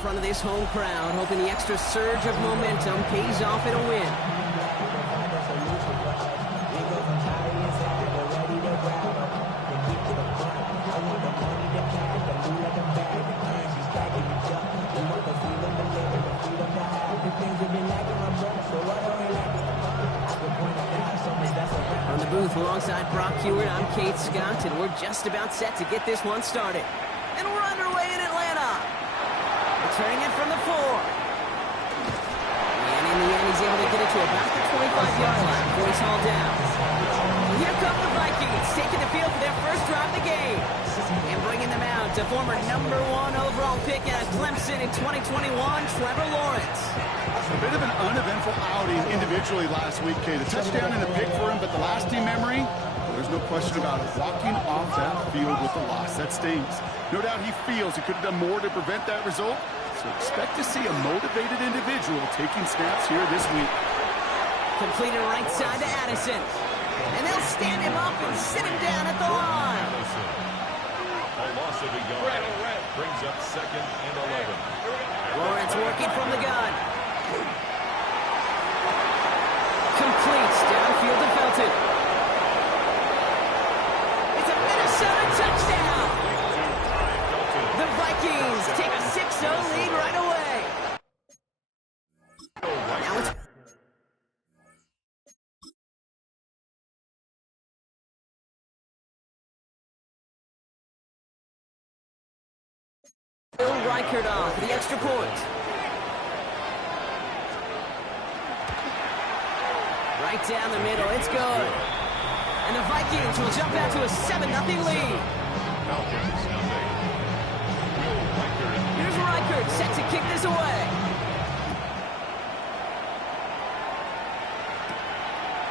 front of this home crowd, hoping the extra surge of momentum pays off in a win. From the booth alongside Brock Hewitt, I'm Kate Scott, and we're just about set to get this one started. And we're underway in Atlanta. Returning it from the 4. And in the end, he's able to get it to about the 25-yard line before he's hauled down. Here come the Vikings, taking the field for their first drive of the game. And bringing them out to former #1 overall pick out of Clemson in 2021, Trevor Lawrence. A bit of an uneventful outing individually last week, Kate. A touchdown and a pick for him, but the lasting memory, there's no question about it. Walking off that field with the loss, that stings. No doubt he feels he could have done more to prevent that result, so expect to see a motivated individual taking snaps here this week. Completed right side to Addison. And they'll stand him up and sit him down at the line. A loss of a yard brings up 2nd and 11. Lawrence working from the gun. Completes downfield to Felton. It's a Minnesota touchdown. The Vikings take a 6-0 lead right away. Now it's Bill Reichert off for the extra point. Right down the middle, it's good. And the Vikings will jump out to a 7-0 lead. Here's Reichert, set to kick this away.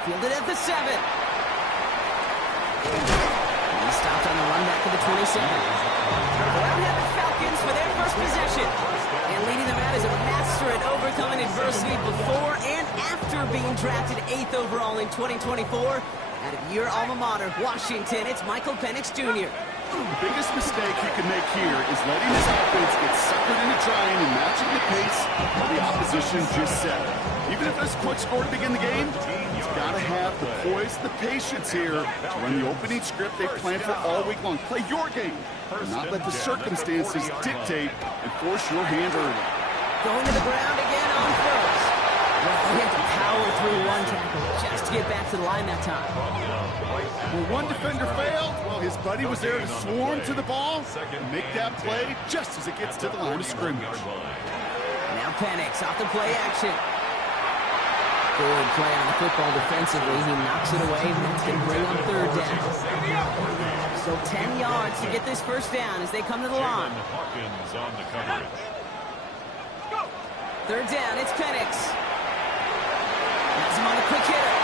Fielded at the 7. And he stopped on the run back to the 27. Around have the Falcons for their first possession. And leading them out is a master at overcoming adversity before and after being drafted 8th overall in 2024. Out of your alma mater, Washington, it's Michael Penix Jr. The biggest mistake he can make here is letting his offense get suckered into trying and matching the pace of the opposition just set. Even if there's a quick score to begin the game, he's got to have the poise, the patience here to run the opening script they've planned for all week long. Play your game, and not let the circumstances dictate and force your hand early. Going to the ground again on first. Well, he had to power through one tackle just to get back to the line that time. When one defender failed, well, his buddy was there to swarm to the ball and make that play just as it gets to the line of scrimmage. Now Penix off the play action. Good play on the football defensively. He knocks it away, and that's going to bring up 3rd down. So 10 yards to get this first down as they come to the line. 3rd down, it's Penix. Has him on a quick hitter.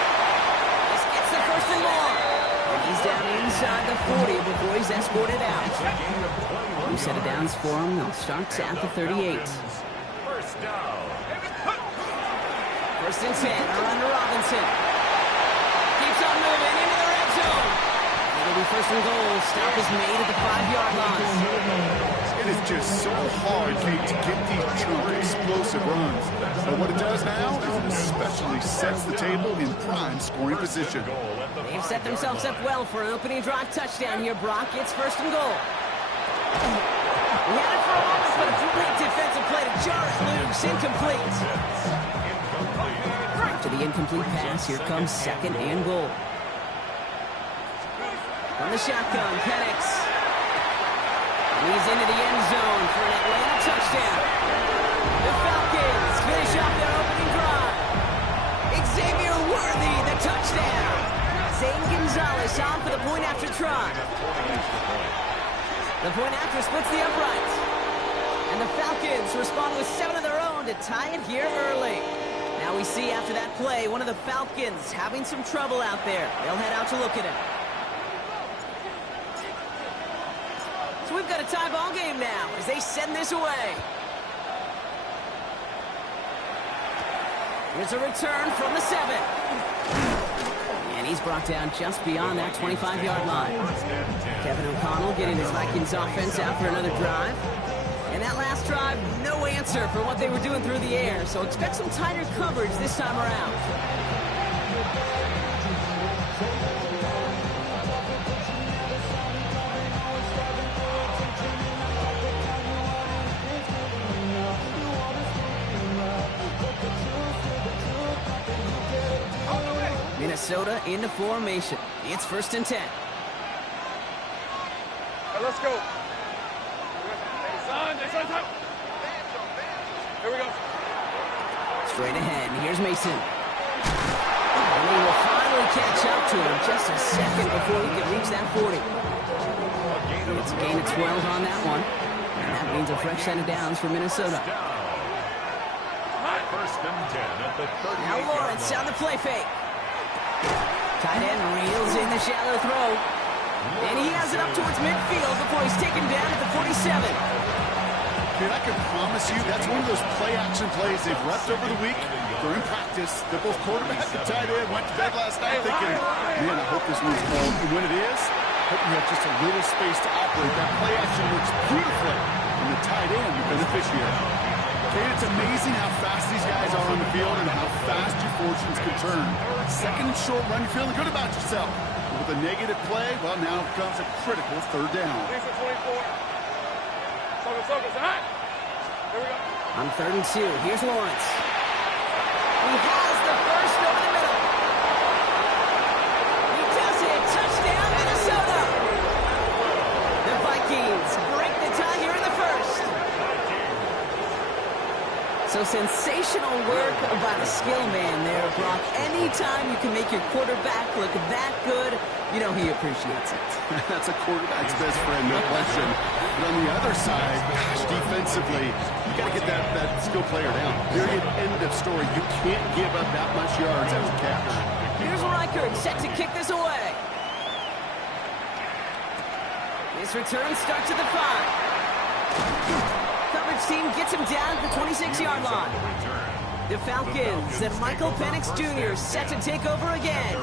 This gets the 1st and more. And he's down inside the 40 before he's escorted out. 2 set of downs for him. They'll start at the 38. First down. 1st and 10, around to Robinson. Keeps on moving into the red zone. It'll be 1st and goal. Stop is made at the 5-yard line. It is just so hard, Kate, to get these true explosive runs. But what it does now is it especially sets the table in prime scoring position. They've set themselves up well for an opening drive touchdown here, Brock. It's 1st and goal. We had it for a moment, but a great defensive play to jar it loose. Incomplete. After the incomplete pass, here comes 2nd and goal. From the shotgun, Penix. He's into the end zone for an Atlanta touchdown. The Falcons finish off their opening drive. Xavier Worthy, the touchdown. Zane Gonzalez on for the point after try. The point after splits the uprights. And the Falcons respond with 7 of their own to tie it here early. Now we see after that play, one of the Falcons having some trouble out there. They'll head out to look at him. So we've got a tie ball game now as they send this away. Here's a return from the 7. And he's brought down just beyond that 25-yard line. Kevin O'Connell getting his Vikings offense out for another drive. And that last drive, no answer answer for what they were doing through the air, so expect some tighter coverage this time around. Minnesota into formation. It's 1st and 10. Let's go. Here we go. Straight ahead. Here's Mason. And he will finally catch up to him just a second before he can reach that 40. It's a gain of 12 on that one. And that means a fresh set of downs for Minnesota. 1st and 10 at the 38. Now Lawrence on the play fake. Tight end reels in the shallow throw. And he has it up towards midfield before he's taken down at the 47. Dude, I can promise you that's one of those play-action plays they've repped over the week. During practice, that both quarterback and tight end went to bed last night thinking, man, I hope this one's called. And when it is, I hope you have just a little space to operate. That play-action works beautifully. And the tight end, your beneficiary. Okay, it's amazing how fast these guys are on the field and how fast your fortunes can turn. Second and short run, you're feeling good about yourself. But with a negative play, well, now comes a critical 3rd down. On 3rd and 2, here's Lawrence. He has the first over the middle. He does it. Touchdown, Minnesota. The Vikings break the tie here in the 1st. So sensational work by the skill man there, Brock. Anytime you can make your quarterback look that good, you know he appreciates it. That's a quarterback's best friend, no question. But on the other side, gosh, defensively, you got to get that skill player down. Period. End of story. You can't give up that much yards as a catch. Here's Reichert set to kick this away. His return starts at the 5. Coverage team gets him down at the 26-yard line. The Falcons and Michael Penix Jr. set to take over again.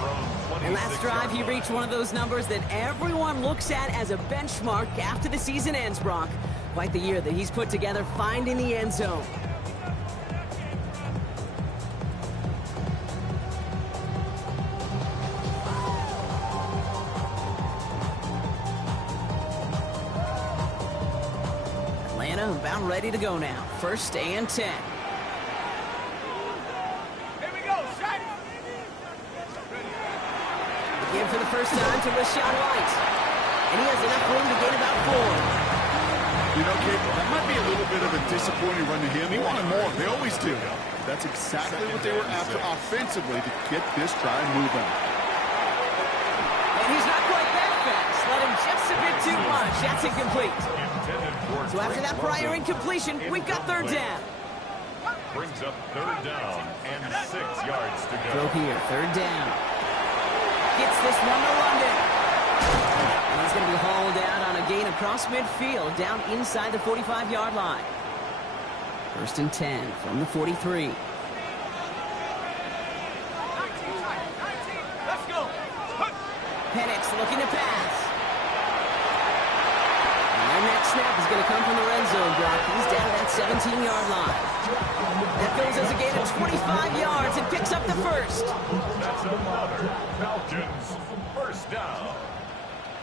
And last drive, he reached one of those numbers that everyone looks at as a benchmark after the season ends, Brock. Quite the year that he's put together finding the end zone. Atlanta about ready to go now. 1st and 10. Again for the first time to Rashawn White. And he has enough room to gain about 4. You know, Kate, that might be a little bit of a disappointing run to him. He wanted more. They always do. That's exactly what they were after offensively to get this drive moving. And he's not quite that fast. Let him just a bit too much. That's incomplete. So after that prior incompletion, we've got 3rd down. Brings up 3rd down and 6 yards to go. Throw here, 3rd down. Gets this one to London. And he's going to be hauled out on a gain across midfield, down inside the 45-yard line. 1st and 10 from the 43. Let's go. Penix looking to pass. And their next snap is going to come from the red zone, Brock. He's down at that 17-yard line. That goes as a gain of 25 yards and picks up the 1st. That's another Falcons 1st down.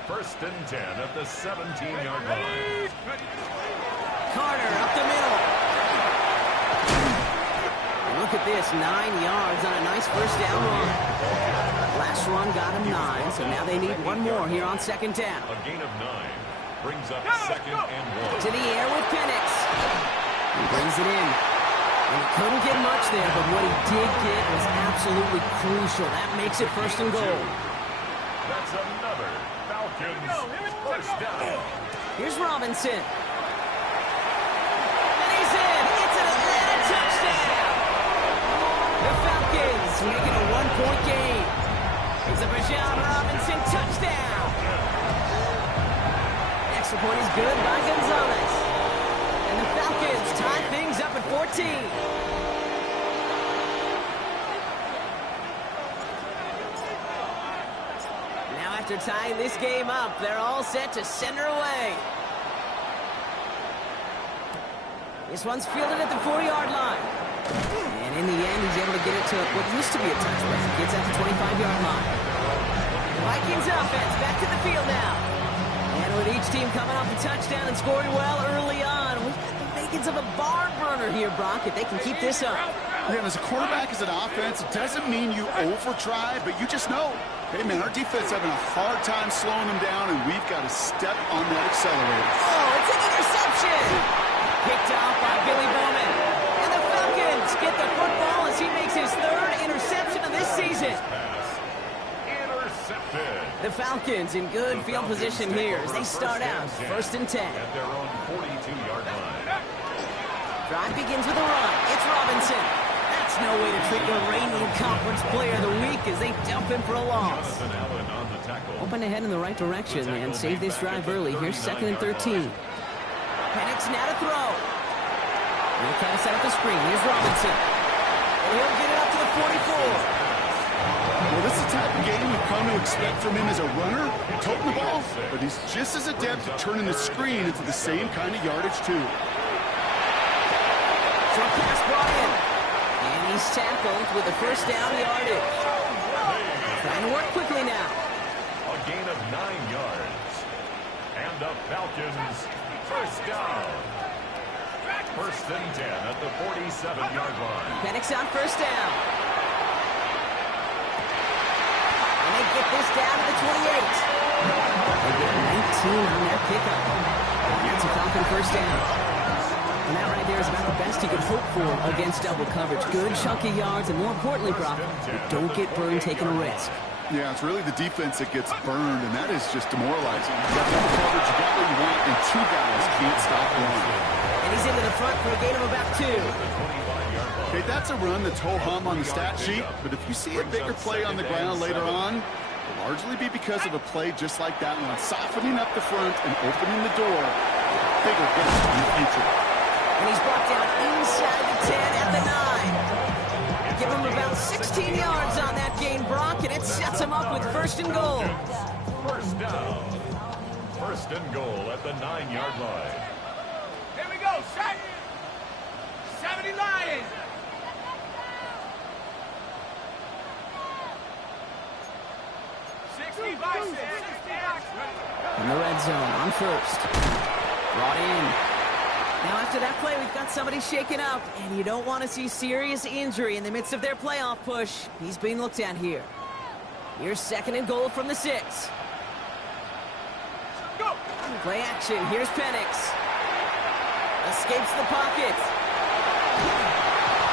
1st and 10 at the 17-yard line. Carter up the middle. And look at this, 9 yards on a nice 1st down run. Last run got him 9, so now they need one more here on 2nd down. A gain of 9 brings up 2nd and 1. To the air with Penix. He brings it in. And he couldn't get much there, but what he did get was absolutely crucial. That makes it 1st and goal. That's another Falcons 1st down. Here's Robinson. And he's in. It's an Atlanta touchdown. The Falcons making a 1-point game. It's a Bijan Robinson touchdown. Extra point is good by Gonzalez. And the Falcons tie things up at 14. Now after tying this game up, they're all set to send her away. This one's fielded at the 4-yard line. And in the end, he's able to get it to what used to be a touchback. Gets at the 25-yard line. The Vikings offense back to the field now. And with each team coming off a touchdown and scoring well early on, we've got the makings of a barn burner here, Brock, if they can keep this up. Yeah, as a quarterback, as an offense, it doesn't mean you over-try, but you just know, hey, man, our defense having a hard time slowing them down, and we've got to step on that accelerator. Oh, it's an interception! Picked off by Billy Bowman. And the Falcons get the football as he makes his 3rd interception of this season. Intercepted. The Falcons in good field position here as they start out 1st and 10. At their own 42-yard line. Drive begins with a run. It's Robinson. That's no way to treat your reigning conference player of the week as they dump him for a loss. Jonathan Allen on the tackle. Open ahead in the right direction and save this drive early. Here's 2nd and 13. Penix now to throw. They'll try to set up the screen. Here's Robinson. And he'll get it up to the 44. Well, this is the type of game we've come to expect from him as a runner, toting the ball, but he's just as adept at turning the screen into the same kind of yardage, too. Short pass brought in. And he's tackled with the 1st down yardage. Trying to work quickly now. A gain of 9 yards. And the Falcons 1st down. 1st and 10 at the 47-yard line. Penix on 1st down. And they get this down to the 28. They get 19 on that pickup. And that's a Falcon 1st down. And that right there is about the best you could hope for against double coverage. Good chunky yards, and more importantly, Brock, you don't get burned taking a risk. Yeah, it's really the defense that gets burned, and that is just demoralizing. You got double coverage, you got what you want, and 2 guys can't stop one. And he's into the front for a gain of about 2. Okay, that's a run that's ho-hum on the stat sheet, but if you see a bigger play on the ground later on, it'll largely be because of a play just like that one, softening up the front and opening the door for bigger hits in the future. And he's brought down inside the 10 at the 9. Give him about 16 yards on that gain, Brock, and it sets him up with 1st and goal. 1st down. 1st and goal at the 9-yard line. Here we go, shot. 70 Lions. In the red zone on 1st. Brought in. Now after that play, we've got somebody shaken up, and you don't want to see serious injury in the midst of their playoff push. He's being looked at here. Here's 2nd and goal from the 6. Go. Play action. Here's Penix. Escapes the pocket.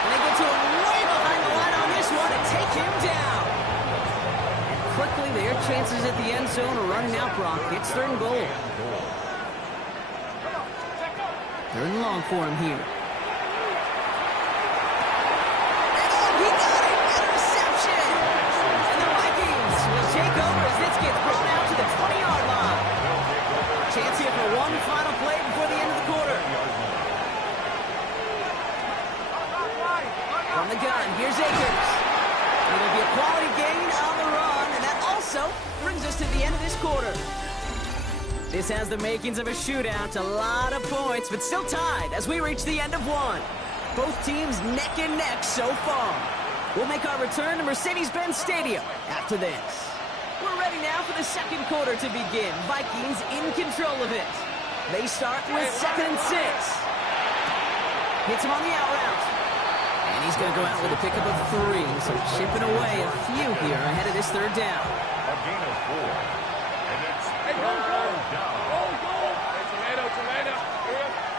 And they get to him way behind the line on this one and take him down. And quickly, their chances at the end zone are running out, Brock. It's 3rd and goal. 3rd and long for him here. And he got it! Interception! And the Vikings will take over as this gets brought out to the 20-yard line. Chance here for one final play before the end of the quarter. From the gun, here's Akers. It'll be a quality gain on the run, and that also brings us to the end of this quarter. This has the makings of a shootout, a lot of points, but still tied as we reach the end of one. Both teams neck and neck so far. We'll make our return to Mercedes-Benz Stadium after this. We're ready now for the 2nd quarter to begin. Vikings in control of it. They start with 2nd and 6. Hits him on the out route. And he's going to go out with a pickup of 3, so chipping away a few here ahead of this 3rd down. A gain of 4. And it's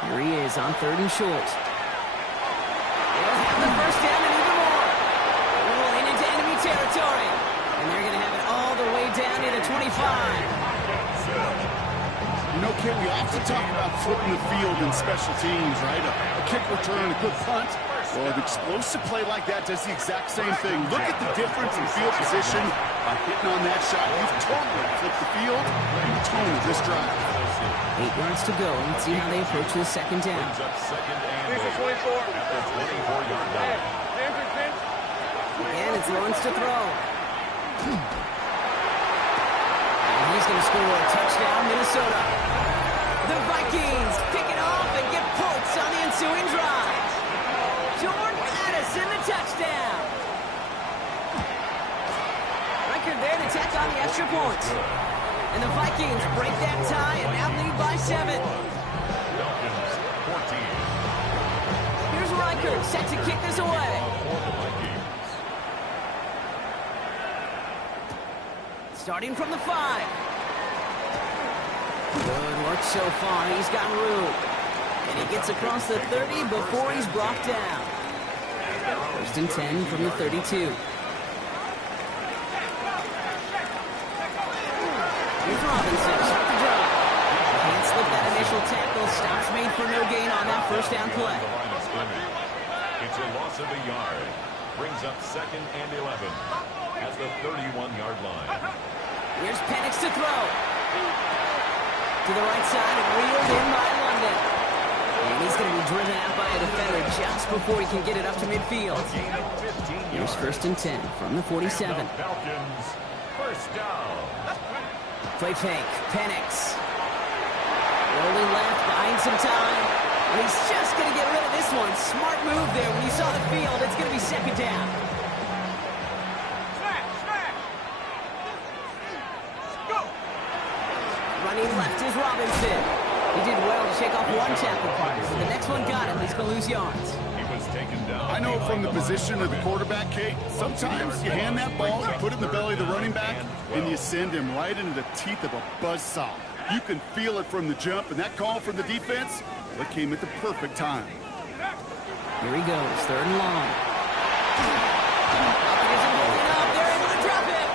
Here he is on 3rd and short. They'll have the 1st down and even more. Rolling into enemy territory. And they're going to have it all the way down to the 25. You know, Ken, we often talk about flipping the field in special teams, right? A kick return, a good punt. Well, an explosive play like that does the exact same thing. Look at the difference in field position by hitting on that shot. You've totally flipped the field and the tone of this drive. 8 yards to go. Let's see how they approach the 2nd down. Brings up 2nd and goal at the 24-yard line. And it's Lawrence to throw. And he's going to score a touchdown, Minnesota. The Vikings pick it off and get points on the ensuing drive. Jordan Addison, the touchdown. Record there to tack on the extra points. And the Vikings break that tie and now lead by 7. Falcons 14. Here's Reichert set to kick this away. Starting from the 5. Good work so far. He's got room. And he gets across the 30 before he's brought down. First and 10 from the 32. Here's Robinson. Start the drive. Can't slip that initial tackle. Stops made for no gain on that first down play. It's a loss of a yard. Brings up 2nd and 11 at the 31-yard line. Here's Penix to throw. To the right side and reeled in by London. And he's going to be driven out by a defender just before he can get it up to midfield. Here's first and 10 from the 47. Falcons, first down. Play fake. Penix. Rolling left, buying some time. And he's just going to get rid of this one. Smart move there. When you saw the field, it's going to be second down. Running left is Robinson. He did well to shake off one tackle partner, but the next one got him. He's going to lose yards. He was taken down. I know from the position of the quarterback, Kate, sometimes you hand that ball, you put it in the belly of the running back, and you send him right into the teeth of a buzzsaw. You can feel it from the jump, and that call from the defense, it came at the perfect time. Here he goes, third and long. Isn't holding up. They're able to drop it.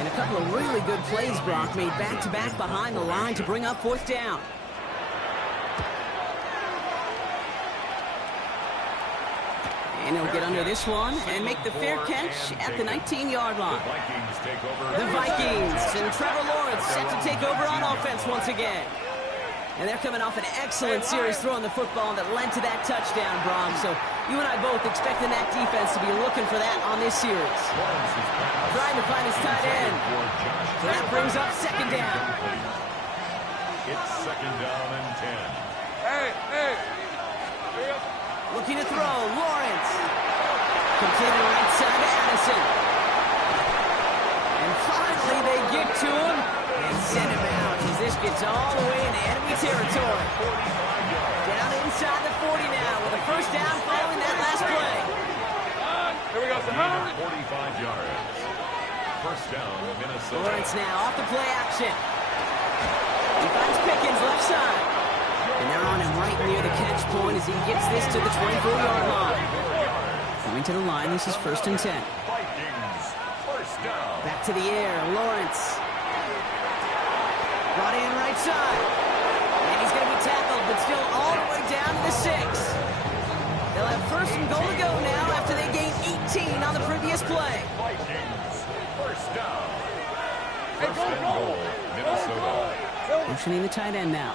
And a couple of really good plays, Brock, made back-to-back behind the line to bring up fourth down. And he'll get under this one and make the fair catch at the 19-yard line. The Vikings and Trevor Lawrence set to take over on offense once again. And they're coming off an excellent series throwing the football that led to that touchdown, Brom. So you and I both expecting that defense to be looking for that on this series. Trying to find his tight end. So that brings up second down. It's second down and 10. Looking to throw, Lawrence. Completed right side to Addison. And finally they get to him and send him out as this gets all the way into enemy territory. Down inside the 40 now with a first down following that last play. Here we go, 45 yards. First down, Minnesota. Lawrence now off the play action. He finds Pickens left side. And they're on him right near the catch point as he gets this to the 24-yard line. Coming to the line, this is first and 10. Vikings, first down. Back to the air, Lawrence. Brought in right side. And he's going to be tackled, but still all the way down to the 6. They'll have first and goal to go now after they gained 18 on the previous play. Vikings, first down. First and goal, Minnesota. Motioning the tight end now.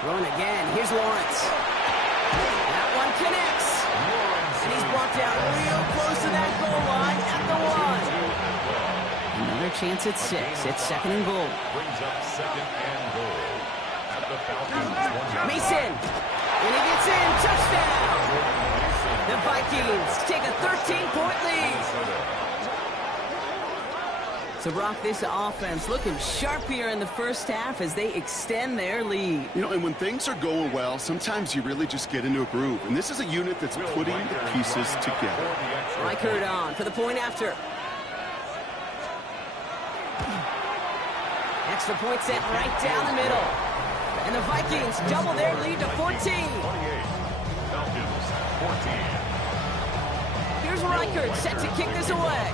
Throwing again. Here's Lawrence. That one connects. And he's brought down real close to that goal line at the 1. Another chance at 6. It's second and goal. Brings up second and goal at the Falcons 1. Mason. And he gets in. Touchdown. The Vikings take a 13-point lead. So, Brock, this offense looking sharp here in the first half as they extend their lead. You know, and when things are going well, sometimes you really just get into a groove. And this is a unit that's putting the pieces together. Reichert on for the point after. Extra point set right down the middle. And the Vikings double their lead to 14. Falcons 14. Here's Reichert set to kick this away.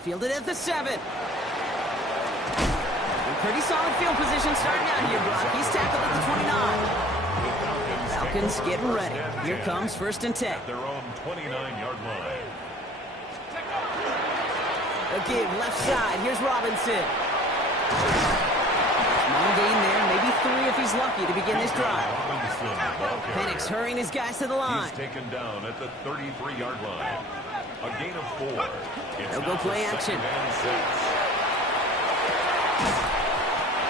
Fielded at the 7. Pretty solid field position starting out here, Brock. He's tackled at the 29. Falcons getting ready. Here comes first and 10. At their own 29-yard line. A give left side. Here's Robinson. Small gain there, maybe 3 if he's lucky to begin this drive. Penix hurrying his guys to the line. He's taken down at the 33-yard line. A gain of 4. They'll go play action.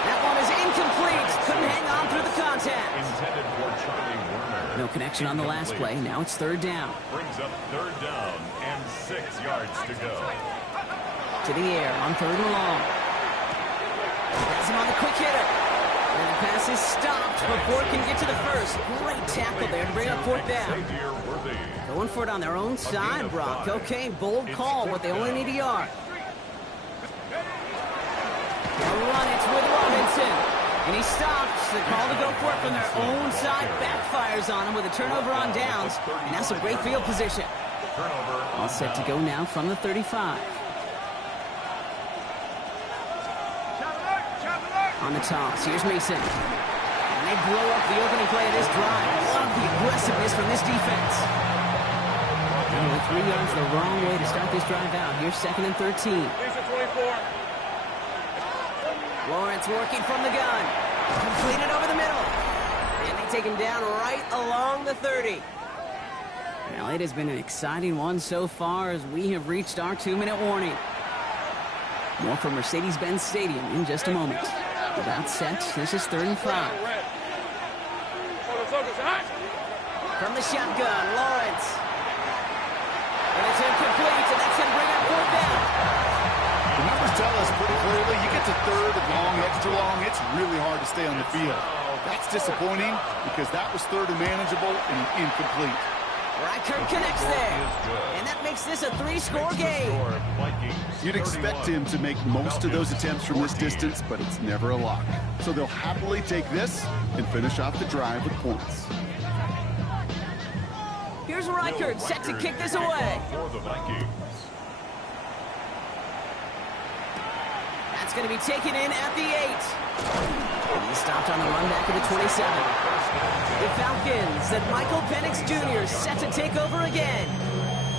That one is incomplete. Couldn't hang on through the contact. Intended for Charlie Werner. No connection on the last play. Now it's third down. Brings up third down and 6 yards to go. To the air on third and long. Has him on the quick hitter. And the pass is stopped before it can get to the first. Great tackle there to bring up fourth down. Going for it on their own side, Brock. Okay, bold call, but they only need a yard. They'll run it with Robinson. And he stops. The call to go for it from their own side backfires on him with a turnover on downs. And that's a great field position. All set to go now from the 35. On the toss, here's Mason. And they blow up the opening play of this drive. Love the aggressiveness from this defense. Only 3 yards the wrong way to start this drive out. Here's 2nd and 13. Lawrence working from the gun. Completed over the middle. And they take him down right along the 30. Well, it has been an exciting one so far as we have reached our 2-minute warning. More from Mercedes-Benz Stadium in just a moment. About set. This is 3rd and 5. From the shotgun, Lawrence. And it's incomplete, and that's going to bring up fourth down. The numbers tell us pretty clearly, you get to third and long, extra long, it's really hard to stay on the field. That's disappointing because that was third and manageable and incomplete. Reichert connects there, and that makes this a 3-score game. You'd expect him to make most of those attempts from this distance, but it's never a lock. So they'll happily take this and finish off the drive with points. Here's Reichert set to kick this away. That's going to be taken in at the 8. And he stopped on the run back of the 27. The Falcons that Michael Penix Jr. set to take over again.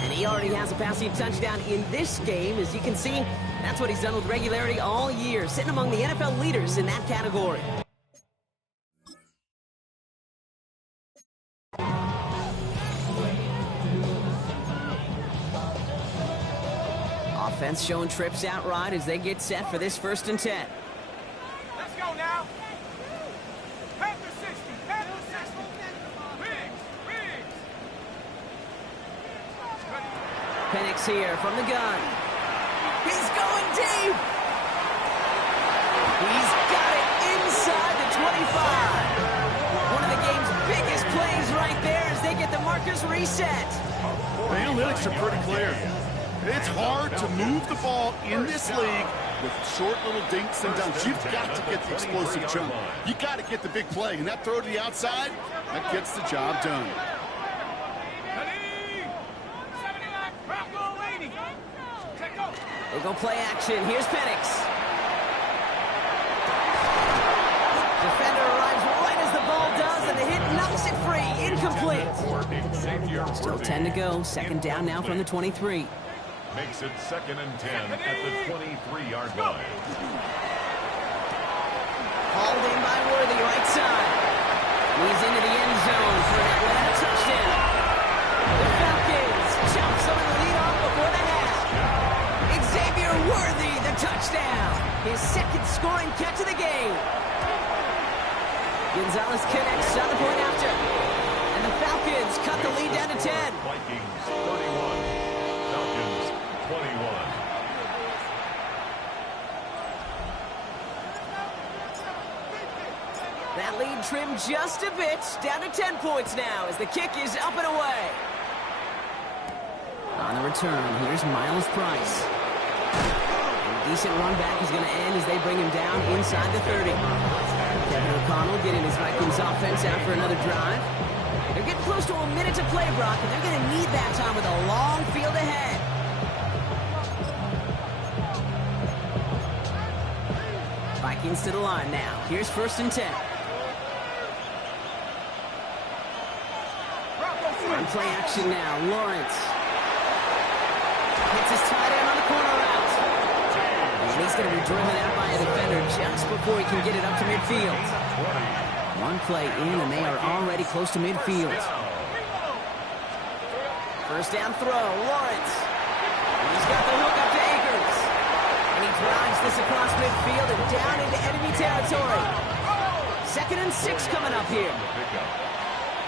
And he already has a passing touchdown in this game. As you can see, that's what he's done with regularity all year, sitting among the NFL leaders in that category. Offense showing trips out right as they get set for this 1st and 10. Let's go now. Head to 60. Head to 60. Riggs. Penix here from the gun. He's going deep. He's got it inside the 25. One of the game's biggest plays right there as they get the markers reset. The analytics are pretty clear. It's hard to move the ball in this league with short little dinks and dunks. You've got to get the explosive chunk. You got to get the big play, and that throw to the outside, that gets the job done. They go play action. Here's Penix. Defender arrives right as the ball does, and the hit knocks it free. Incomplete. Still 10 to go. 2nd down now from the 23. Makes it 2nd and 10 at the 23-yard line. Hauled in by Worthy, right side. He's into the end zone for an Atlanta touchdown. The Falcons jump some of the lead off before the half. Xavier Worthy, the touchdown. His 2nd scoring catch of the game. Gonzalez connects on the point after. And the Falcons cut the lead down to 10. Vikings 31. Falcons 21. That lead trimmed just a bit, down to 10 points now as the kick is up and away. On the return, here's Miles Price. A decent run back is going to end as they bring him down inside the 30. Kevin O'Connell getting his Vikings offense out for another drive. They're getting close to a minute to play, Brock, and they're going to need that time with a long field ahead. Vikings to the line now. Here's 1st and 10. Run play action now. Lawrence. Hits his tight end on the corner route. And he's going to be driven out by a defender just before he can get it up to midfield. One play in, and they are already close to midfield. 1st down throw. Lawrence. He's got the hook up to Akers. And he drives this across midfield and down into enemy territory. 2nd and 6 coming up here.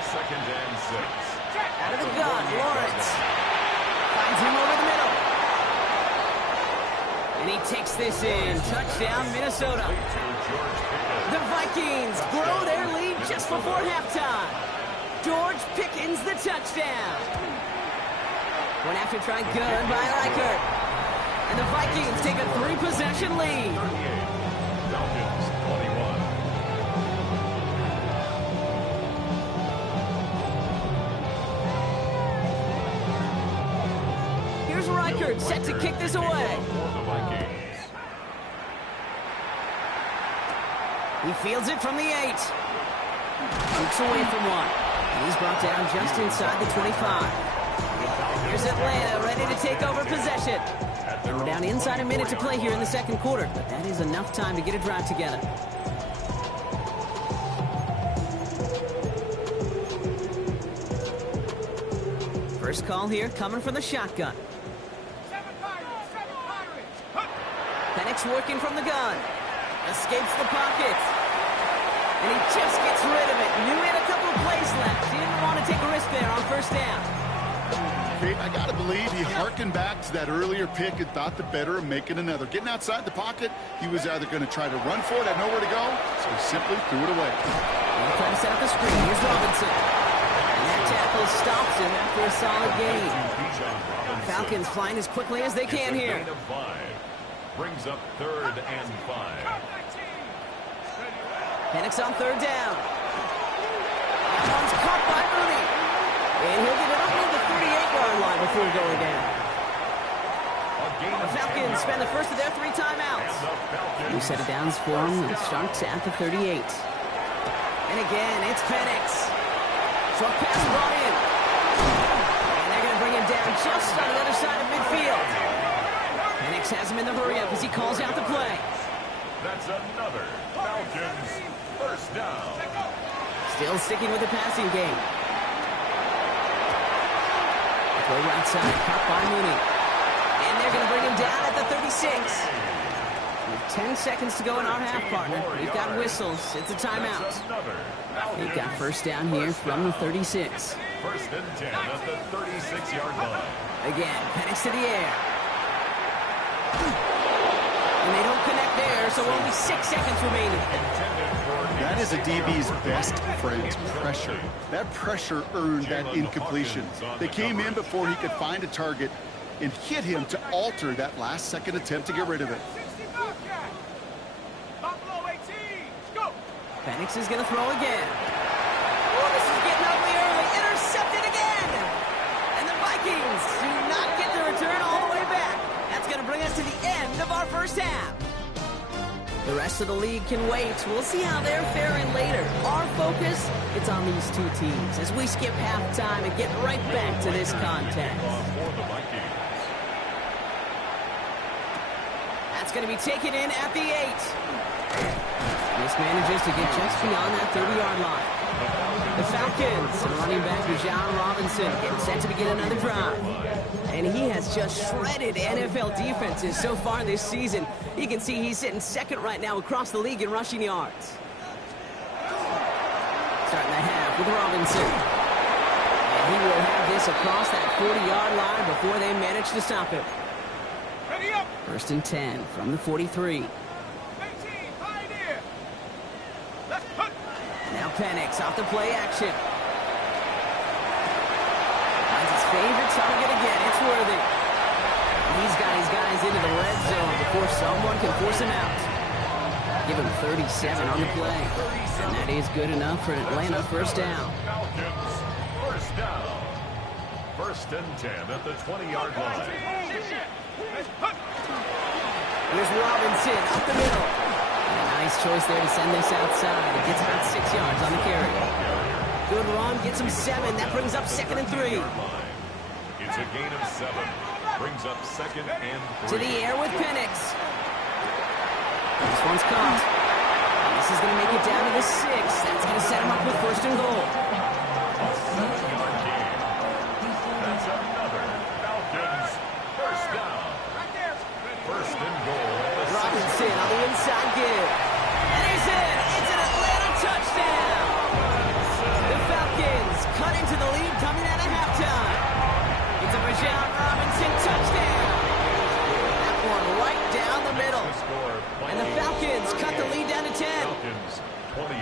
2nd and 6. Out of the gun, Lawrence. Finds him over the middle. And he takes this in. Touchdown, Minnesota. The Vikings grow their lead just before halftime. George Pickens the touchdown. Went after trying good by Reichert. And the Vikings take a 3-possession lead. Falcons 21. Here's Reichert set to kick this away. He fields it from the 8. Looks away from one. And he's brought down just inside the 25. Here's Atlanta ready to take over possession. And we're down inside a minute to play here in the 2nd quarter. But that is enough time to get a drive together. First call here coming from the shotgun. Penix working from the gun. Escapes the pocket. And he just gets rid of it. Knew he had a couple of plays left. He didn't want to take a risk there on 1st down. Okay, I got to believe he harkened back to that earlier pick and thought the better of making another. Getting outside the pocket, he was either going to try to run for it, had nowhere to go, so he simply threw it away. He'll try to set up the screen. Here's Robinson. And that tackle stops him after a solid gain. Falcons flying as quickly as they can here. Brings up 3rd and 5. Penix on 3rd down. That one's caught by Mooney. And he'll get it up on the 38-yard line before going down. The Falcons spend the first of their 3 timeouts. New set of downs for them. It starts at the 38. And again, it's Penix. Short pass brought in. And they're going to bring him down just on the other side of midfield. Penix has him in the hurry-up as he calls out the play. That's another Falcons 1st down. Still sticking with the passing game. Throw right side, caught by Mooney. And they're going to bring him down at the 36. With 10 seconds to go in our half, partner. We've got whistles. It's a timeout. They've got 1st down here from the 36. 1st and 10 at the 36-yard line. Again, Penix to the air. And they don't connect there, so only 6 seconds remaining. That is a DB's best friend, pressure. That pressure earned that incompletion. They came in before he could find a target and hit him to alter that last-second attempt to get rid of it. Penix is going to throw again. Oh, this is getting ugly early. Intercepted again. And the Vikings do not get the return all the way back. That's going to bring us to the end of our 1st half. The rest of the league can wait. We'll see how they're faring later. Our focus, it's on these 2 teams as we skip halftime and get right back to this contest. That's going to be taken in at the 8. This manages to get just beyond that 30-yard line. The Falcons, running back John Robinson, getting set to begin another drive. And he has just shredded NFL defenses so far this season. You can see he's sitting 2nd right now across the league in rushing yards. Starting the half with Robinson. And he will have this across that 40-yard line before they manage to stop him. 1st and 10 from the 43. Now Penix off the play action. Finds his favorite target again. It's Worthy. He's got his guys into the red zone before someone can force him out. Give him 37 on the play. And that is good enough for Atlanta 1st down. Falcons 1st down. 1st and 10 at the 20-yard line. Here's Robinson up the middle. And a nice choice there to send this outside. It gets about 6 yards on the carry. Good run, gets him 7. That brings up 2nd and 3. It's a gain of 7. Brings up 2nd and 3. To the air with Penix. This one's caught. And this is going to make it down to the 6. That's going to set him up with 1st and goal. That's another Falcons 1st down. and goal at the Robinson on the inside give. And he's in. It's an Atlanta touchdown. The Falcons cut into the lead coming out of halftime. It's a Bijan Robinson touchdown. That one right down the middle. And the Falcons cut the lead down to 10. Falcons 28.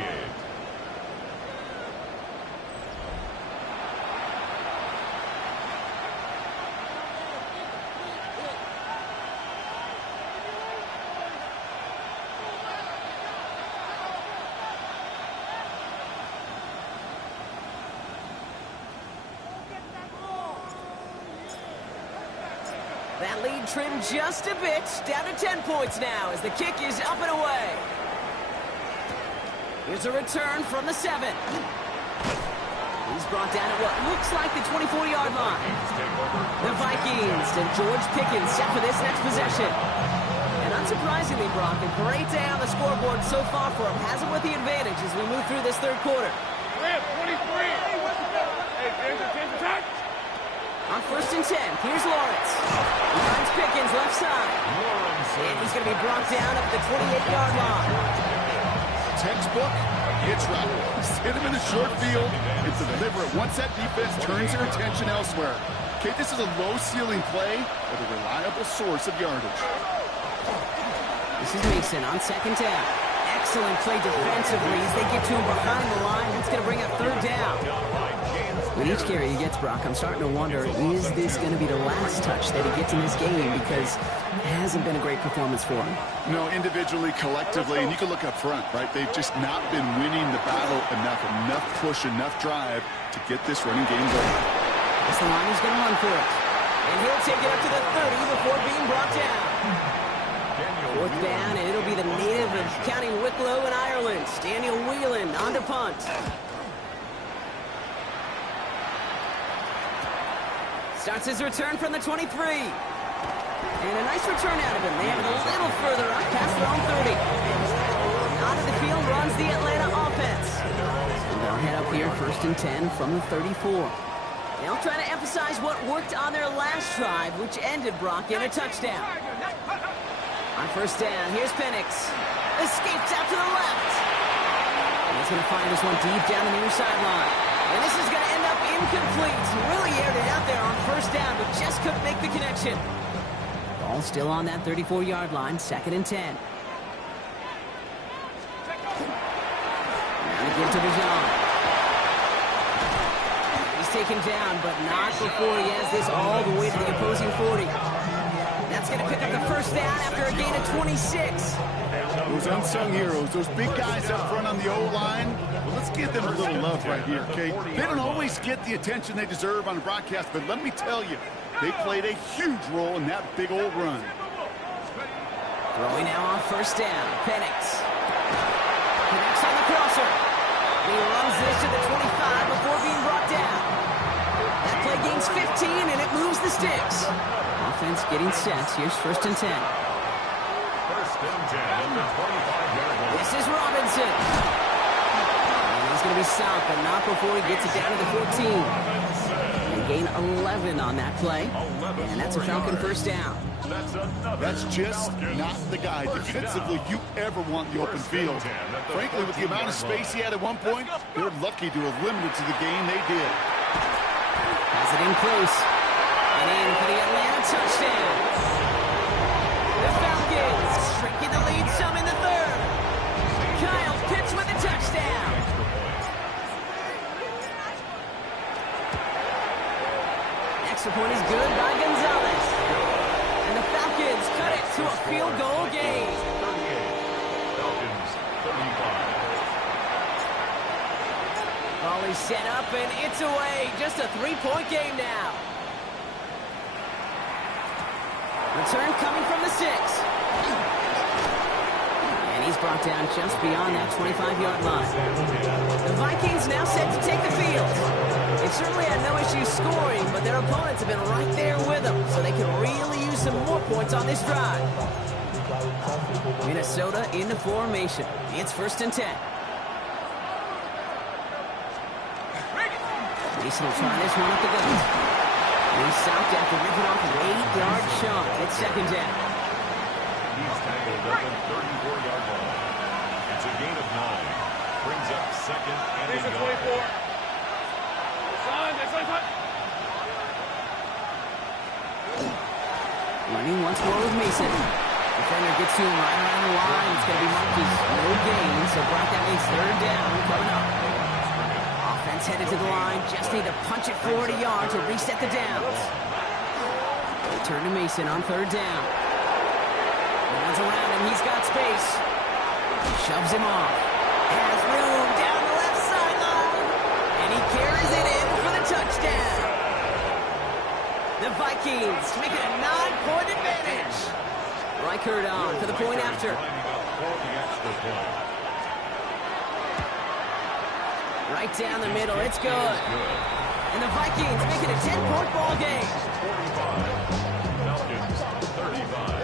That lead trimmed just a bit, down to 10 points now as the kick is up and away. Here's a return from the 7. He's brought down at what looks like the 24-yard line. The Vikings and George Pickens set for this next possession. And unsurprisingly, Brock, a great day on the scoreboard so far for him. Has him with the advantage as we move through this third quarter. 23. Hey, James, attack. On 1st and 10, here's Lawrence. He finds Pickens left side. And he's going to be brought down at the 28-yard line. Textbook hitch route. Hit him in the short field and deliver it once that defense turns their attention elsewhere. Okay, this is a low-ceiling play, but a reliable source of yardage. This is Mason on 2nd down. Excellent play defensively as they get to him behind the line. That's going to bring up 3rd down. With each carry he gets, Brock, I'm starting to wonder, is this going to be the last touch that he gets in this game? Because it hasn't been a great performance for him. No, individually, collectively, and you can look up front, right? They've just not been winning the battle enough push, enough drive to get this running game going. That's the line he's going to run for it. And he'll take it up to the 30 before being brought down. 4th down, and it'll be the native of County Wicklow in Ireland, Daniel Whelan, on to punt. Starts his return from the 23. And a nice return out of him. They have it a little further up past their own 30. Onto the field runs the Atlanta offense. And they'll head up here 1st and 10 from the 34. They'll try to emphasize what worked on their last drive, which ended, Brock, in a touchdown. On 1st down, here's Penix. Escapes out to the left. And he's going to find this one deep down the near sideline. And this is going to end up incomplete. Really aired it out there on 1st down, but just couldn't make the connection. Ball still on that 34-yard line, 2nd and 10. Now to give to Bijan. He's taken down, but not before he has this all the way to the opposing 40. That's going to pick up the 1st down after a gain of 26. Those unsung heroes, those big guys up front on the O-line, well, let's give them a little love right here, okay? They don't always get the attention they deserve on the broadcast, but let me tell you, they played a huge role in that big old run. Throwing now on 1st down, Penix. Penix on the crosser. He runs this to the 25 before being brought down. That play gains 15, and it moves the sticks. Offense getting set. Here's 1st and 10. 1st and 10 at the 25-yard line. This is Robinson. And he's going to be stopped, but not before he gets it down to the 14. They gain 11 on that play. And that's a Falcon 1st down. That's just not the guy defensively you ever want in the open field. Frankly, with the amount of space he had at one point, they're lucky to have limited to the game they did. Has it in close. And in for the Atlanta touchdown. The Falcons shrinking the lead some in the 3rd. Kyle Pitts with a touchdown. Extra point is good by Gonzalez. And the Falcons cut it to a field goal game. Falcons 35. Ball is set up and it's away. Just a 3-point game now. Return coming from the 6. And he's brought down just beyond that 25-yard line. The Vikings now set to take the field. They've certainly had no issue scoring, but their opponents have been right there with them, so they can really use some more points on this drive. Minnesota into formation. It's 1st and 10. Mason will try this one up the gut. He's stopped after ripping off an 8-yard shot. It's 2nd down. at the 34-yard line. It's a gain of 9. Brings up second and a yard. Running once more with Mason. Defender gets to him right around the line. It's going to be marked as no gain. So Brock, that means third down coming up. Offense headed to the line. Just need to punch it forward a yard to reset the downs. Turn to Mason on third down. Runs around him. He's got space. Shoves him off. Has room down the left sideline. And he carries it in for the touchdown. The Vikings make it a 9-point advantage. Reichert on for the point after. Right down the middle. It's good. And the Vikings make it a 10-point ball game. 45. Falcons 35.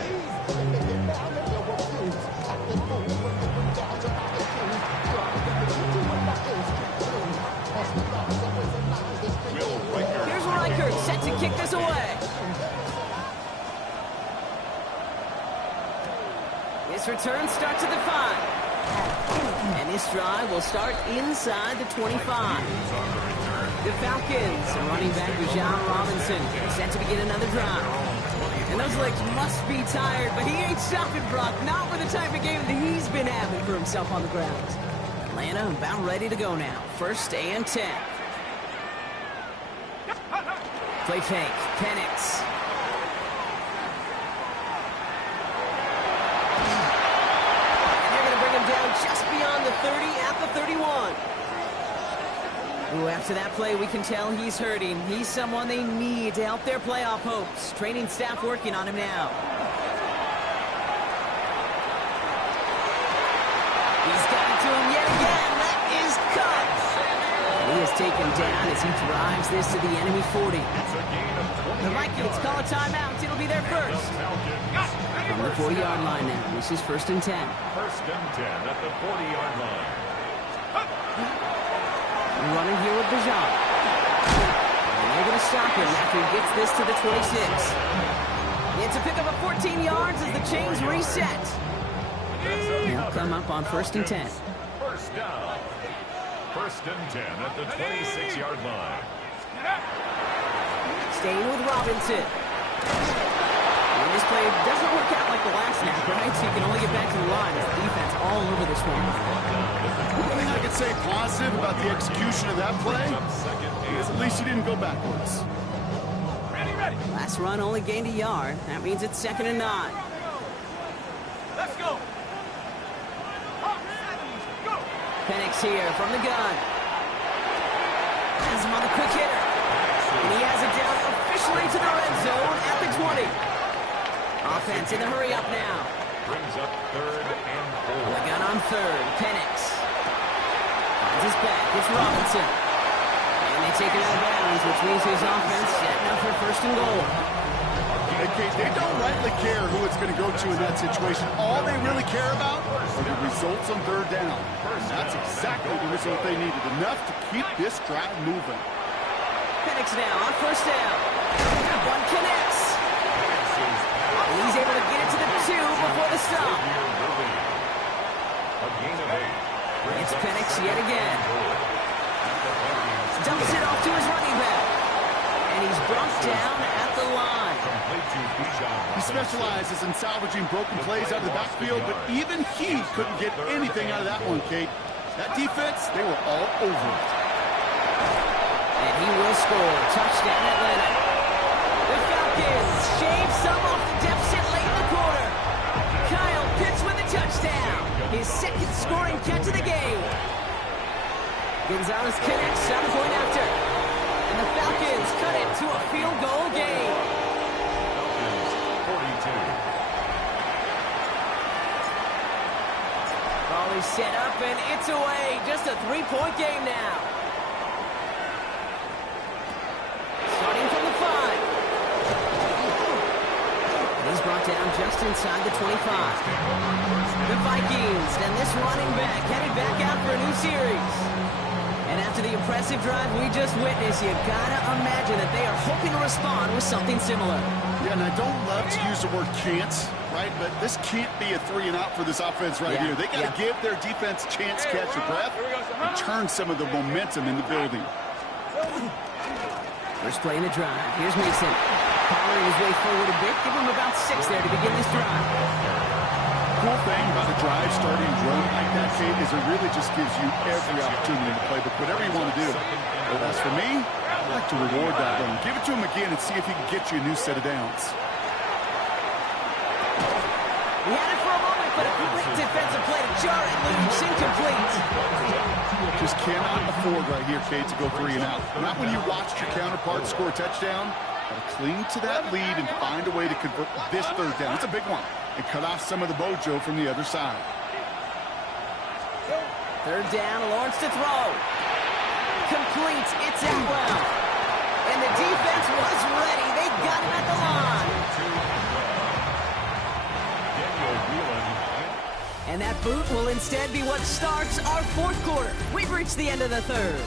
Here's Reichert set to kick this away. This return starts at the 5. And this drive will start inside the 25. The Falcons and running back Bijan Robinson set to begin another drive. And those legs must be tired, but he ain't stopping, Brock. Not with the type of game that he's been having for himself on the ground. Atlanta about ready to go now. First and 10. Play fake. Penix. And they're going to bring him down just beyond the 30 at the 31. Ooh, after that play, we can tell he's hurting. He's someone they need to help their playoff hopes. Training staff working on him now. He's got it to him yet again. That is cut. And he is taken down as he drives this to the enemy 40. The Vikings call a timeout. It'll be their first. From the 40-yard line now. This is first and 10. First and 10 at the 40-yard line. Running here with Bijan. And they're going to stop him after he gets this to the 26. It's a pickup of 14 yards as the chains reset. They'll come up on first and 10. First down. First and 10 at the 26-yard line. Staying with Robinson. And this play doesn't work out like the last snap, right? So you can only get back to the line as the defense all over this one. One thing I could say positive about the execution of that play is at least he didn't go backwards. Last run only gained a yard. That means it's second and 9. Let's go. Penix here from the gun. Has him on the quick hitter. And he has it down officially to the red zone at the 20. Offense in the hurry up now. Brings up third and 4. The gun on third. Penix. Finds his back. It's Robinson. And they take it out of bounds, which means his offense setting up for first and goal. They don't rightly care who it's going to go to in that situation. All they really care about are the results on third down. And that's exactly the result they needed. Enough to keep this drive moving. Penix now on first down. That one connects. And he's able to get it to the 2 before the stop. A gain of 8. It's Penix yet again. Dumps it off to his running back. And he's brought down at the line. He specializes in salvaging broken plays out of the backfield, but even he couldn't get anything out of that one, Kate. That defense, they were all over it. And he will score. Touchdown Atlanta. The Falcons shave some off the deficit late in the quarter. Kyle Pitts with a touchdown. His second scoring catch of the game. Gonzalez connects on the point after. And the Falcons cut it to a field goal game. Falcons 42. Ball is set up and it's away. Just a 3-point game now. Starting from the 5. He's brought down just inside the 25. The Vikings and this running back headed back out for a new series. And after the impressive drive we just witnessed, you gotta imagine that they are hoping to respond with something similar. Yeah, and I don't love to use the word can't, right? But this can't be a 3-and-out for this offense right here. They got to give their defense a chance to catch their breath and turn some of the momentum in the building. First play in the drive. Here's Mason. Powering his way forward a bit. Give him about 6 there to begin this drive. Cool thing about a drive starting drone like that, Kate, is it really just gives you every opportunity to play, but whatever you want to do. But as for me, I like to reward that run. Give it to him again and see if he can get you a new set of downs. He had it for a moment, but a great defensive play to jar it loose. Incomplete. Just cannot afford right here, Kate, to go 3-and-out. Not when you watched your counterpart score a touchdown. Got to cling to that lead and find a way to convert this third down. It's a big one. And cut off some of the mojo from the other side. Third down, Lawrence to throw. Complete. It's Atwell. And the defense was ready. They got him at the line. And that boot will instead be what starts our fourth quarter. We've reached the end of the third.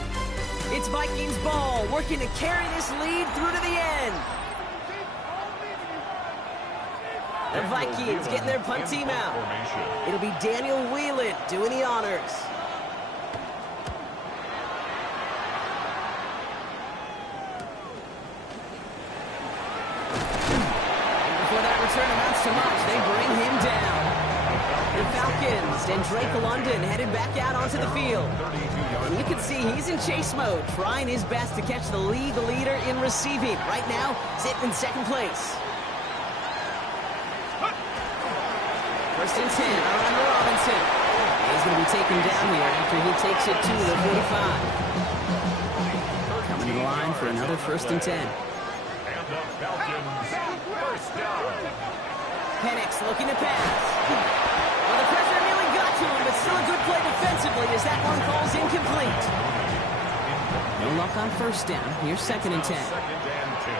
It's Vikings ball, working to carry this lead through to the end. The Vikings getting their punt team out. It'll be Daniel Whelan doing the honors. And before that return amounts to much, they bring him down. The Falcons and Drake London headed back out onto the field. And you can see he's in chase mode, trying his best to catch the league leader in receiving. Right now, sitting in second place. First and 10, around Robinson. He's going to be taken down here after he takes it to the 45. Coming to the line for another first and 10. And the Falcons, first down. Penix looking to pass. Well, the pressure nearly got to him, but still a good play defensively as that one falls incomplete. No luck on first down. Here's second and 10. Second and 10.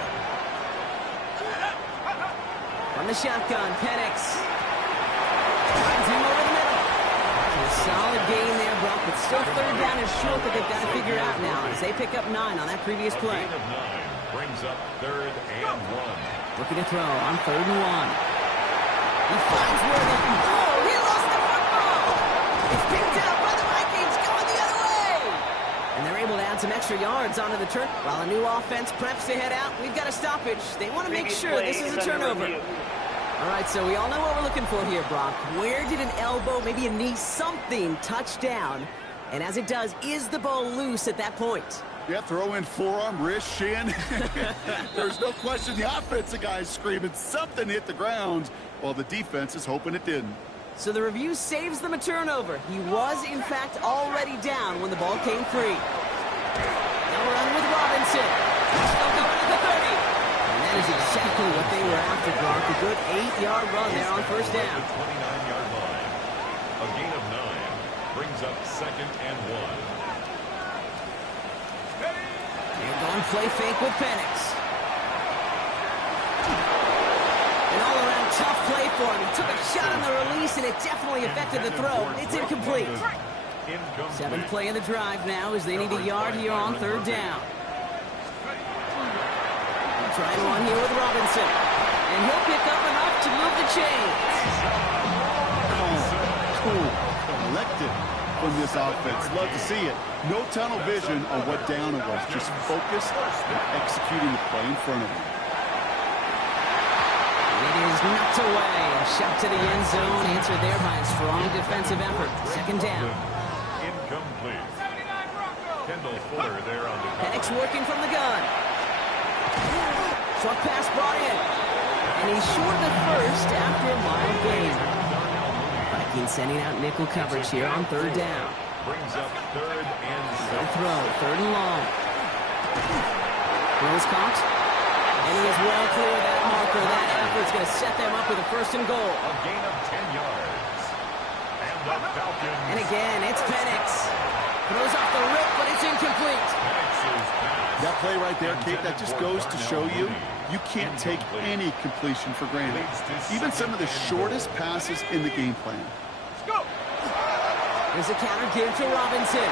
From the shotgun, Penix. Finds him over the middle. A solid gain there, Brock, but still third down is short that they've got to figure out now as they pick up 9 on that previous play. A gain of 9 brings up third and 1. Looking to throw on third and 1. He finds Worthing. Oh, he lost the football. It's picked up by the Vikings going the other way. And they're able to add some extra yards onto the turn. While a new offense preps to head out, we've got a stoppage. They want to make sure this is a turnover. All right, so we all know what we're looking for here, Brock. Where did an elbow, maybe a knee, something touch down? And as it does, is the ball loose at that point? Yeah, throw in forearm, wrist, shin. There's no question the offensive guy's screaming something hit the ground while the defense is hoping it didn't. So the review saves them a turnover. He was, in fact, already down when the ball came free. Now we're on with Robinson. Still going to the 30. That is exactly what they were after, Brock. A good 8-yard run there on first down. 29-yard line. A gain of 9 brings up second and 1. And going play fake with Penix. An all-around tough play for him. He took a shot on the release, and it definitely affected the throw. It's incomplete. Seventh play of the drive now as they need a yard here on third down. Trying one here with Robinson. And he'll pick up enough to move the chains. Cool. Collected from this offense. Love to see it. No tunnel vision on what down it was. Just focused and executing the play in front of him. It is knocked away. A shot to the end zone. Answered there by a strong defensive effort. Second down. Incomplete. Kendall Fuller there on the Penix working from the gun. Short pass brought in. And he's short of the first after a mild gain. Vikings sending out nickel coverage here on third down. brings up third and No throw, third and long. Throw is caught. And he is well clear of that marker. That effort's going to set them up with a first and goal. a gain of 10 yards. And the Falcons. And again, it's Penix. Throws off the rip, but it's incomplete. That play right there, Kate, that just goes to show you, you can't take any completion for granted. Even some of the shortest passes in the game plan. There's a counter give to Robinson.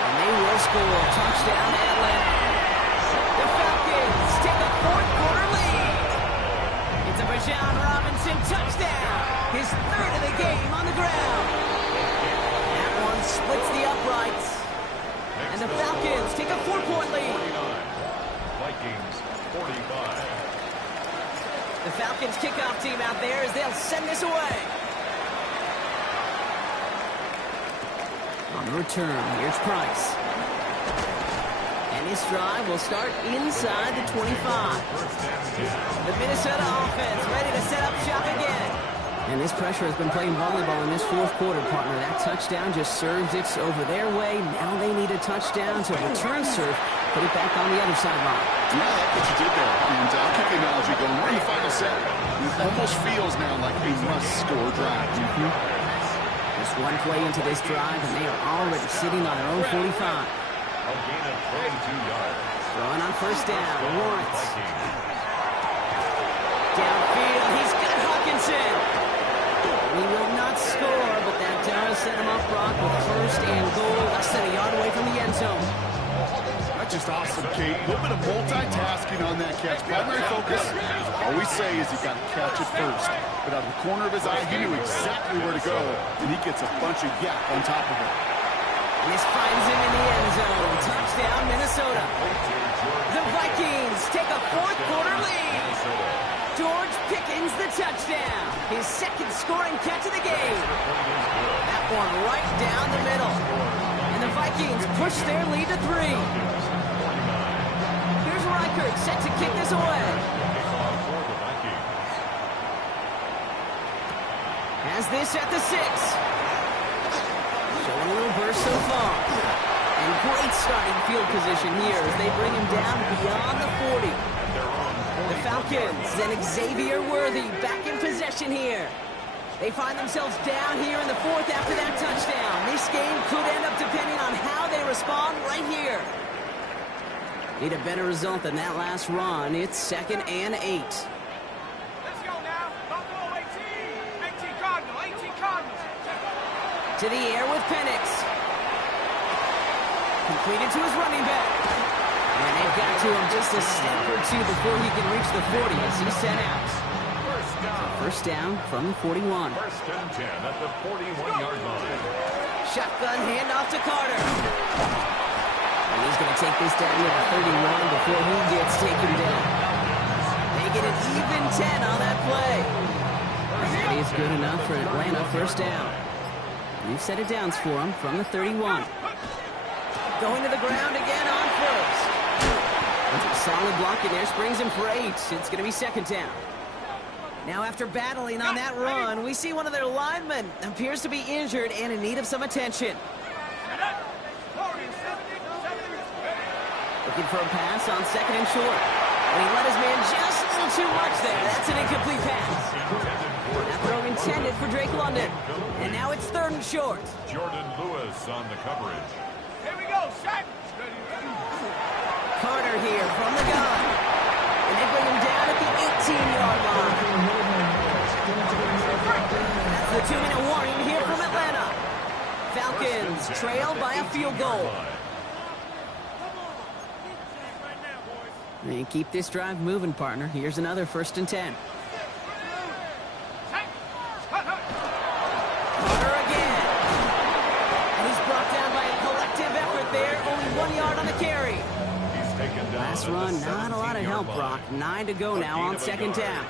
And they will score. Touchdown, Atlanta. The Falcons take a fourth-quarter lead. It's a Bijan Robinson touchdown. His third of the game on the ground. That one splits the uprights. And the Falcons take a 4-point lead. Vikings 45. The Falcons kickoff team out there as they'll send this away. On the return, here's Price. And this drive will start inside the 25. The Minnesota offense ready to set up shop again. And this pressure has been playing volleyball in this fourth quarter, partner. That touchdown just serves it over their way. Now they need a touchdown to return serve, put it back on the other sideline. Yeah, I like what you did there. And I'll keep the analogy going. We're in the final set. It almost feels now like a must-score drive. Just one play into this drive, and they are already sitting on their own 45. A gain of 22 yards. Throwing on first down, Lawrence. Downfield, he's got Hawkinson. He will not score, but that does set him up, Brock, with first and goal, less than a yard away from the end zone. That's just awesome, Kate. A little bit of multitasking on that catch. Primary focus, all we say is you got to catch it first. But out of the corner of his eye, he knew exactly where to go, and he gets a bunch of yak on top of it. This finds him in the end zone. Touchdown, Minnesota. The Vikings take a fourth-quarter lead. George Pickens, the touchdown. His second scoring catch of the game. That one right down the middle. And the Vikings push their lead to 3. Here's Reichert set to kick this away. Has this at the 6. Showing a little burst so far. And great starting field position here as they bring him down beyond the 40. The Falcons and Xavier Worthy back in possession here. They find themselves down here in the 4th after that touchdown. This game could end up depending on how they respond right here. Need a better result than that last run. It's 2nd and 8. Let's go now. Buffalo 18. 18 Cardinal. 18 Cardinals. To the air with Penix. Completed to his running back. And they've got to him just a step or two before he can reach the 40 as he's sent out. First down from the 41. First and 10 at the 41-yard line. Shotgun handoff to Carter. And he's going to take this down to the 31 before he gets taken down. They get an even 10 on that play. And that is good enough for Atlanta first down. New set of downs for him from the 31. Going to the ground again on first. Solid blocking there, springs him for 8. It's going to be second down. Now after battling on that run, we see one of their linemen appears to be injured and in need of some attention. Looking for a pass on second and short. And he let his man just a little too much there. That's an incomplete pass. That throw intended for Drake London. And now it's 3rd and short. Jordan Lewis on the coverage. Here we go, Shaq. Carter here from the gun. And they bring him down at the 18-yard line. That's the 2-minute warning here from Atlanta. Falcons trail by a field goal. And keep this drive moving, partner. Here's another 1st and 10. Carter again. And he's brought down by a collective effort there. Only 1 yard on the carry. Last run, not a lot of help, Brock. 9 to go now on second down.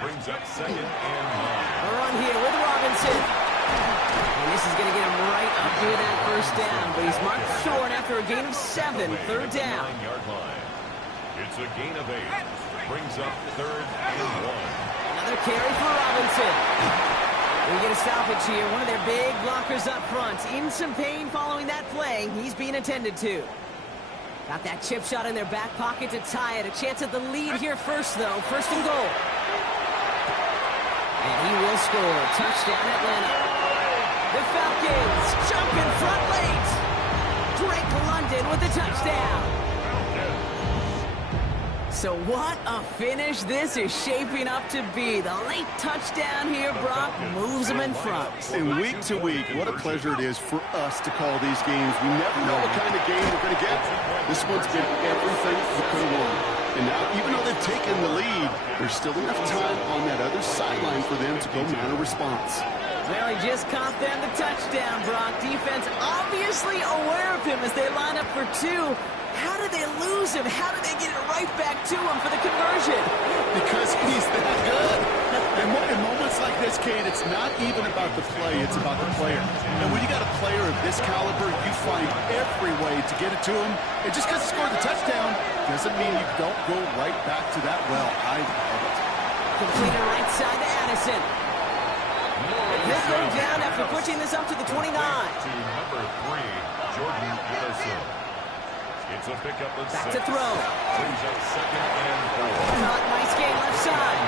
Brings up 2nd and 9. A run here with Robinson. And this is going to get him right up near that first down. But he's marked short after a gain of 7. 3rd down. 9-yard line. It's a gain of 8. Brings up 3rd and 1. Another carry for Robinson. We get a stoppage here. One of their big blockers up front. In some pain following that play. He's being attended to. Got that chip shot in their back pocket to tie it. A chance at the lead here first, though. 1st and goal. And he will score. Touchdown, Atlanta. The Falcons jump in front late. Drake London with the touchdown. So what a finish this is shaping up to be. The late touchdown here, Brock, moves them in front. And week to week, what a pleasure it is for us to call these games. We never know what kind of game we're going to get. This one's been everything we could have won. And now, even though they've taken the lead, there's still enough time on that other sideline for them to go mount a response. Well, he just caught them the touchdown, Brock. Defense obviously aware of him as they line up for two. How did they lose him? How did they get it right back to him for the conversion? Because he's that good. And in moments like this, Kate, it's not even about the play, it's about the player. And when you got a player of this caliber, you find every way to get it to him. And just because he scored the touchdown doesn't mean you don't go right back to that well. I love it. Completed right side to Addison. He'll go down after pushing this up to the 29. To number 3, Jordan Addison. It's a pickup of Back 6. to throw. Brings up 2nd and 4. Caught, nice gain left side.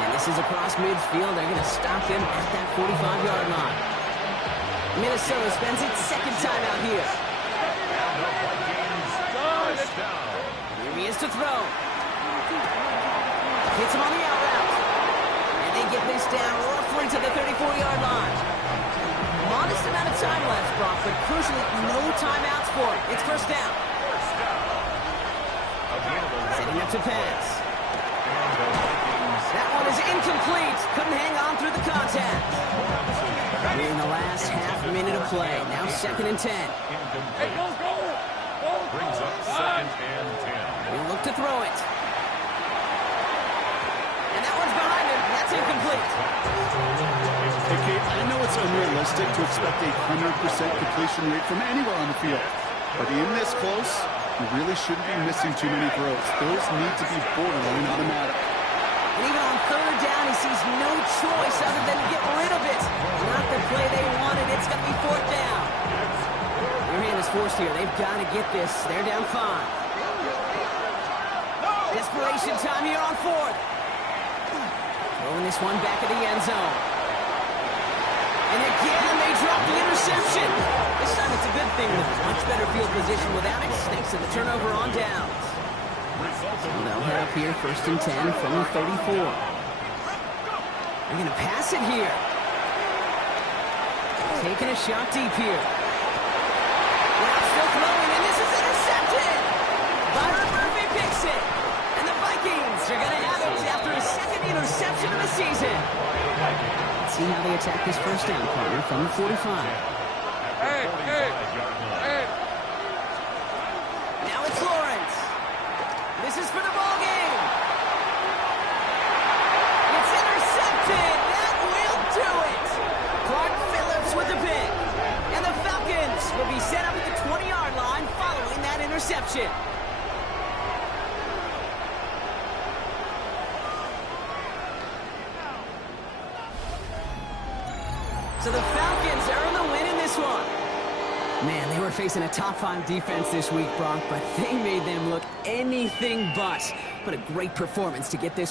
And this is across midfield. They're going to stop him at that 45-yard line. Minnesota spends its second time out here. And the Vikings first down. Here he is to throw. Hits him on the out route. And they get this down roughly to the 34-yard line. Modest amount of time left, Brock, but crucially, no timeouts for it. It's first down. Setting up to pass. That one is incomplete. Couldn't hang on through the contact. We're in the last half minute of play. Now 2nd and 10. Hey, go! Brings up 2nd and 10. We look to throw it. And that one's behind him. That's incomplete. Hey, Kate, I know it's unrealistic to expect a 100% completion rate from anywhere on the field. But in this close, you really shouldn't be missing too many throws. Those need to be borderline automatic. And even on 3rd down, he sees no choice other than to get rid of it. Not the play they wanted. It's going to be 4th down. Their hand is forced here. They've got to get this. They're down 5. Desperation time here on 4th. Throwing this one back at the end zone. And again, they drop the interception. This time it's a good thing with much better field position without it. Thanks to the turnover on downs. Well, they'll head up here, 1st and 10 from the 34. They're going to pass it here. Taking a shot deep here. Now still throwing, and this is intercepted. Byron Murphy picks it. And the Vikings are going to have it after his 2nd interception of the season. Let's see how they attack this first down, partner, from the 45. Hey! Now it's Lawrence. This is for the ball game. It's intercepted. That will do it. Clark Phillips with the pick. And the Falcons will be set up at the 20-yard line following that interception. So the Falcons earn the win in this one. Man, they were facing a top-5 defense this week, Brock, but they made them look anything but. What a great performance to get this